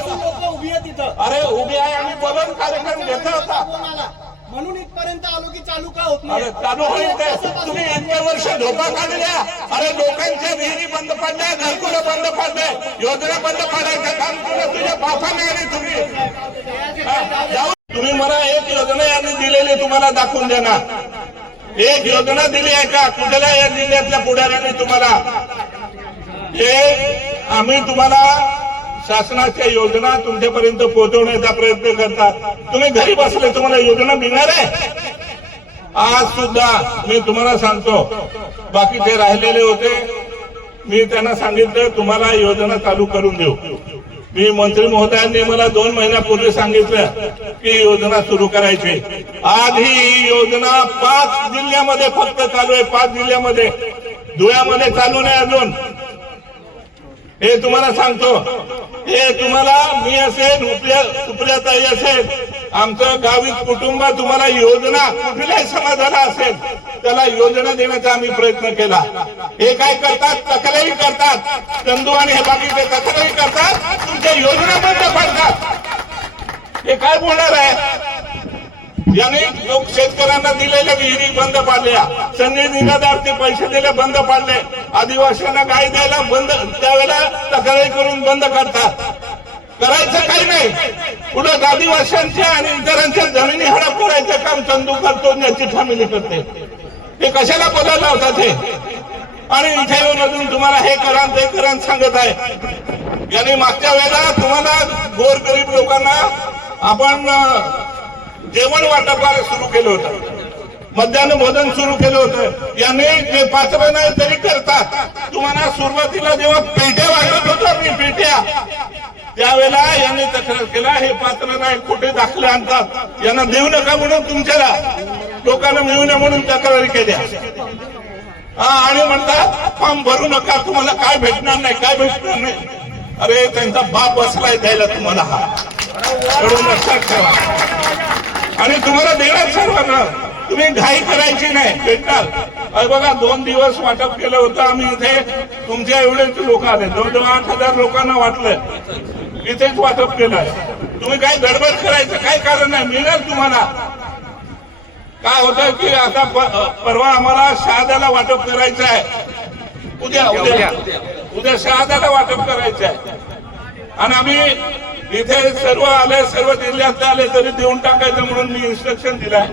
अरे उभी आहे आम्ही बोलून कार्यक्रम घेतला होता. आला. म्हणून इथपर्यंत आलो की चालू का होत अरे नाही चालू होईल ते. तुम्ही इतक्या वर्ष धोका काढल्या. अरे लोकांच्या विहिरी बंद पडल्या घरकुलं बंद पडले. योजना बंद पडायचं काम केलं तुझ्या बापाने आणि तुम्ही. तुम्ही मला एक योजना यांनी दिलेली तुम्हाला दाखवून देणार. एक योजना दिली आहे का? कुठल्या या जिल्ह्यातल्या पुढाऱ्यांनी तुम्हाला? हे आम्ही तुम्हाला शासनाच्या योजना तुमच्यापर्यंत पोहोचवण्याचा प्रयत्न करतात. तुम्ही घरी बसले तुम्हाला योजना मिळणार आहे? आज सुद्धा मी तुम्हाला सांगतो बाकीचे राहिलेले होते मी त्यांना सांगितलं तुम्हाला योजना चालू करून देऊ. मी मंत्री महोदयांनी मला दोन महिन्यापूर्वी सांगितलं की योजना सुरू करायची. आज ही योजना पाच जिल्ह्यामध्ये फक्त चालू आहे पाच जिल्ह्यामध्ये. धुळ्यामध्ये चालू नाही अजून. हे तुम्हाला सांगतो हे तुम्हाला मी असेल सुप्रियाताई असेल आमचं गावी कुटुंब तुम्हाला योजना कुठल्याही समाजाला असेल त्याला योजना देण्याचा आम्ही प्रयत्न केला. हे काय करतात? तक्रारी करतात. चंदू आणि हे बाकीचे तक्रारी करतात. तुमच्या योजना बंद पडतात हे काय बोलणार आहे? याने लोक शेतकऱ्यांना दिलेल्या विहिरी बंद पाडल्या संधी निराधारचे पैसे दिले बंद पाडले. आदिवासींना गाय द्यायला बंद त्यावेळेला तक्रारी करून बंद करतात. करायचं काही नाही. पुढे आदिवासींच्या आणि इतरांच्या जमिनी हडप करायचं काम चंदू करतो याची फॅमिली करते. ते कशाला बोलायला लावतात हे? आणि इथे येऊन अजून तुम्हाला हे करा ते करा सांगत आहे. याने मागच्या वेळेला तुम्हाला गोरगरीब लोकांना आपण जेवण वाटपाला सुरू केलं होतं. मध्यान्ह भोजन सुरू केलं होतं. याने जे पात्र नाही तरी करतात. तुम्हाला सुरुवातीला जेव्हा पेट्या वाटत होतो मी पेट्या. त्यावेळेला यांनी तक्रार केला हे पात्र नाही कुठे दाखले आणतात. यांना देऊ नका म्हणून तुमच्याला. लोकांना मिळू नये म्हणून तक्रारी केल्या. हा आणि म्हणतात फॉर्म भरू नका तुम्हाला काय भेटणार नाही काय भेटणार नाही. अरे त्यांचा बाप बसलाय द्यायला तुम्हाला हा. एवढं लक्षात ठेवा. आणि तुम्हाला देणार सर्वांना तुम्ही घाई करायची नाही भेटणार. अरे बघा दोन दिवस वाटप केलं होतं आम्ही इथे तुमच्या एवढेच लोक आले. जवळजवळ आठ हजार लोकांना वाटलं. इथेच वाटप केलं तुम्ही काय गडबड करायचं काय कारण नाही मिळणार तुम्हाला. काय होतं की आता परवा आम्हाला शहाद्याला वाटप करायचं आहे. उद्या. उद्या. उद्या शहाद्याला वाटप करायचं आहे. आणि आम्ही इथे सर्व आले सर्व जिल्ह्यातले आले तरी देऊन टाकायचं म्हणून मी इन्स्ट्रक्शन दिलाय